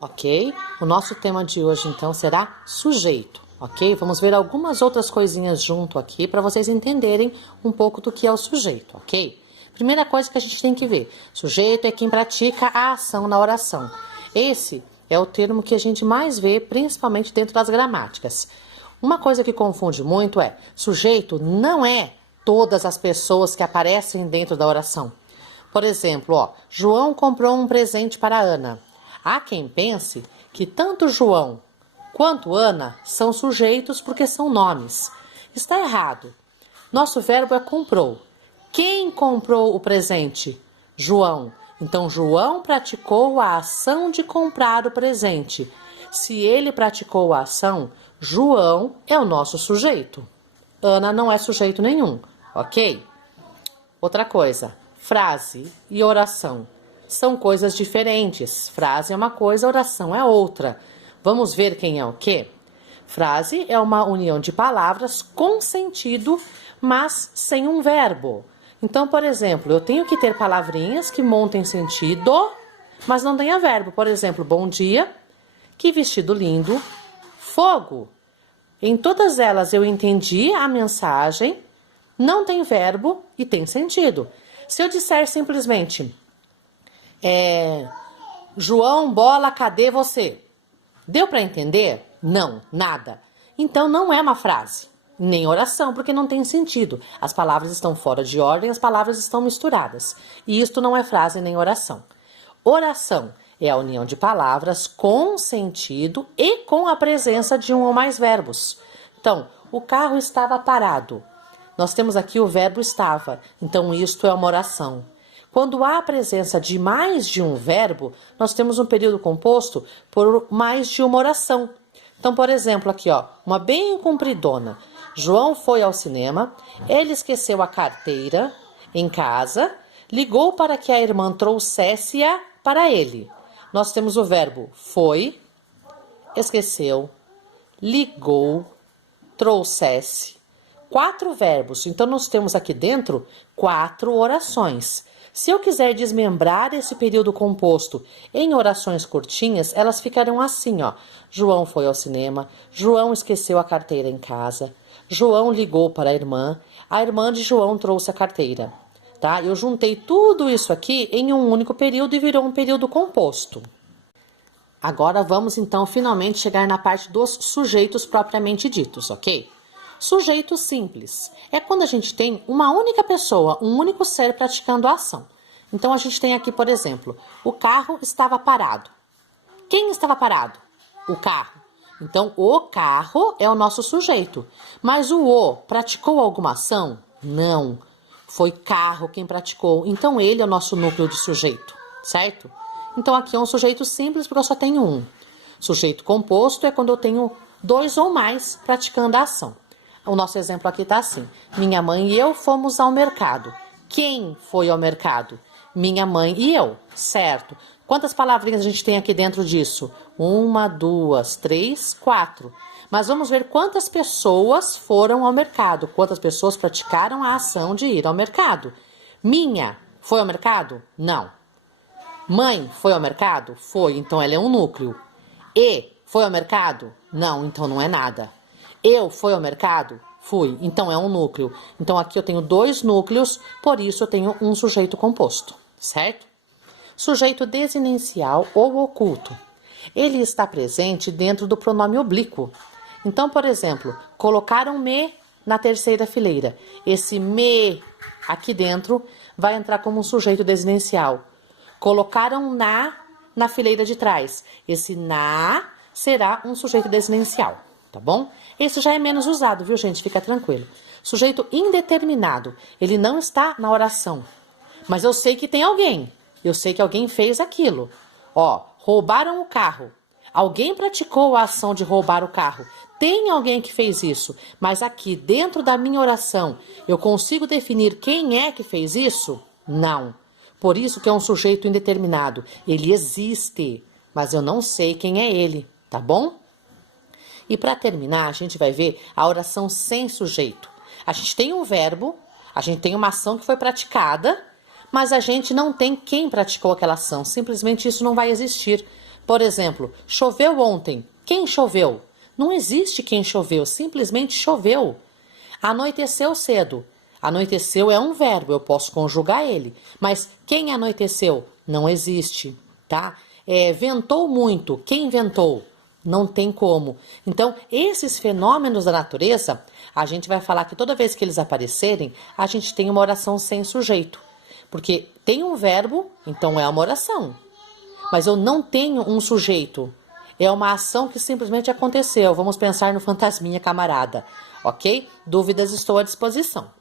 ok? O nosso tema de hoje, então, será sujeito, ok? Vamos ver algumas outras coisinhas junto aqui para vocês entenderem um pouco do que é o sujeito, ok? Primeira coisa que a gente tem que ver, sujeito é quem pratica a ação na oração. Esse é o termo que a gente mais vê, principalmente dentro das gramáticas. Uma coisa que confunde muito é, sujeito não é todas as pessoas que aparecem dentro da oração. Por exemplo, João comprou um presente para a Ana. Há quem pense que tanto João quanto Ana são sujeitos porque são nomes. Está errado. Nosso verbo é comprou. Quem comprou o presente? João. Então, João praticou a ação de comprar o presente. Se ele praticou a ação, João é o nosso sujeito. Ana não é sujeito nenhum, ok? Outra coisa, frase e oração são coisas diferentes. Frase é uma coisa, oração é outra. Vamos ver quem é o quê? Frase é uma união de palavras com sentido, mas sem um verbo. Então, por exemplo, eu tenho que ter palavrinhas que montem sentido, mas não tenha verbo. Por exemplo, bom dia, que vestido lindo, fogo. Em todas elas eu entendi a mensagem, não tem verbo e tem sentido. Se eu disser simplesmente, João, bola, cadê você? Deu para entender? Não, nada. Então não é uma frase, nem oração, porque não tem sentido. As palavras estão fora de ordem, as palavras estão misturadas. E isto não é frase nem oração. Oração é a união de palavras com sentido e com a presença de um ou mais verbos. Então, o carro estava parado. Nós temos aqui o verbo estava, então isto é uma oração. Quando há a presença de mais de um verbo, nós temos um período composto por mais de uma oração. Então, por exemplo, aqui, uma bem compridona. João foi ao cinema, ele esqueceu a carteira em casa, ligou para que a irmã trouxesse-a para ele. Nós temos o verbo foi, esqueceu, ligou, trouxesse. 4 verbos. Então, nós temos aqui dentro 4 orações. Se eu quiser desmembrar esse período composto em orações curtinhas, elas ficarão assim, João foi ao cinema, João esqueceu a carteira em casa, João ligou para a irmã de João trouxe a carteira. Tá? Eu juntei tudo isso aqui em um único período e virou um período composto. Agora vamos então finalmente chegar na parte dos sujeitos propriamente ditos, ok? Sujeito simples é quando a gente tem uma única pessoa, um único ser praticando a ação. Então a gente tem aqui, por exemplo, o carro estava parado. Quem estava parado? O carro. Então o carro é o nosso sujeito. Mas o praticou alguma ação? Não. Foi carro quem praticou. Então ele é o nosso núcleo de sujeito, certo? Então aqui é um sujeito simples porque eu só tenho um. Sujeito composto é quando eu tenho 2 ou mais praticando a ação. O nosso exemplo aqui está assim. Minha mãe e eu fomos ao mercado. Quem foi ao mercado? Minha mãe e eu, certo? Quantas palavrinhas a gente tem aqui dentro disso? 1, 2, 3, 4. Mas vamos ver quantas pessoas foram ao mercado. Quantas pessoas praticaram a ação de ir ao mercado. Minha foi ao mercado? Não. Mãe foi ao mercado? Foi, então ela é um núcleo. E foi ao mercado? Não, então não é nada. Eu fui ao mercado? Fui, então é um núcleo. Então aqui eu tenho 2 núcleos, por isso eu tenho um sujeito composto, certo? Sujeito desinicial ou oculto. Ele está presente dentro do pronome oblíquo. Então, por exemplo, colocaram-me na terceira fileira. Esse me aqui dentro vai entrar como um sujeito desinicial. Colocaram na fileira de trás. Esse na será um sujeito desinicial. Tá bom? Esse já é menos usado, viu, gente? Fica tranquilo. Sujeito indeterminado. Ele não está na oração. Mas eu sei que tem alguém. Eu sei que alguém fez aquilo. Roubaram o carro. Alguém praticou a ação de roubar o carro. Tem alguém que fez isso. Mas aqui, dentro da minha oração, eu consigo definir quem é que fez isso? Não. Por isso que é um sujeito indeterminado. Ele existe, mas eu não sei quem é ele. Tá bom? E para terminar, a gente vai ver a oração sem sujeito. A gente tem um verbo, a gente tem uma ação que foi praticada, mas a gente não tem quem praticou aquela ação. Simplesmente isso não vai existir. Por exemplo, choveu ontem. Quem choveu? Não existe quem choveu, simplesmente choveu. Anoiteceu cedo. Anoiteceu é um verbo, eu posso conjugar ele. Mas quem anoiteceu? Não existe, tá? Ventou muito. Quem ventou? Não tem como. Então, esses fenômenos da natureza, a gente vai falar que toda vez que eles aparecerem, a gente tem uma oração sem sujeito. Porque tem um verbo, então é uma oração. Mas eu não tenho um sujeito. É uma ação que simplesmente aconteceu. Vamos pensar no fantasminha camarada, ok? Dúvidas, estou à disposição.